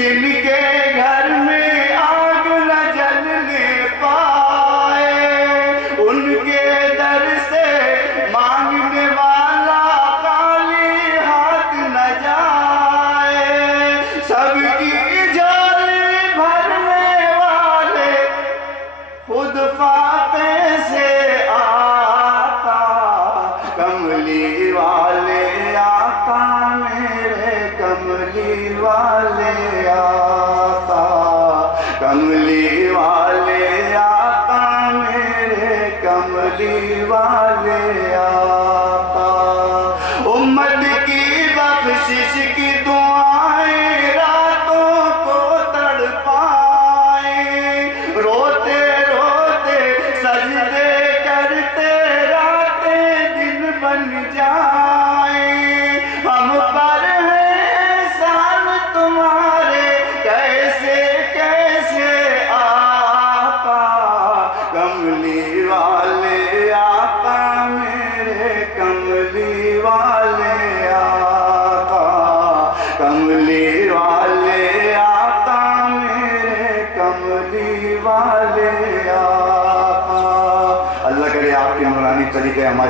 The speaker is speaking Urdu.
جن کے گھر میں آگ نہ جلنے پائے، ان کے در سے مانگنے والا خالی ہاتھ نہ جائے، سب کی جھولی بھرنے والے خود فاتح سے آقا، کملی والے آقا میرے کملی والے آقا، کملی والے آقا میرے کملی والے آقا، امت کی بخشش کی دعائیں راتوں کو تڑپائیں، روتے روتے سجدے کرتے راتیں دن بن جائیں، ہم پر ہے احسان تمہارے کیسے کیسے آقا، کملی والے آقا میرے کملی والے آقا، کملی والے آقا میرے کملی والے آقا۔ اللہ کرے آپ کی نورانی طریقے ہماری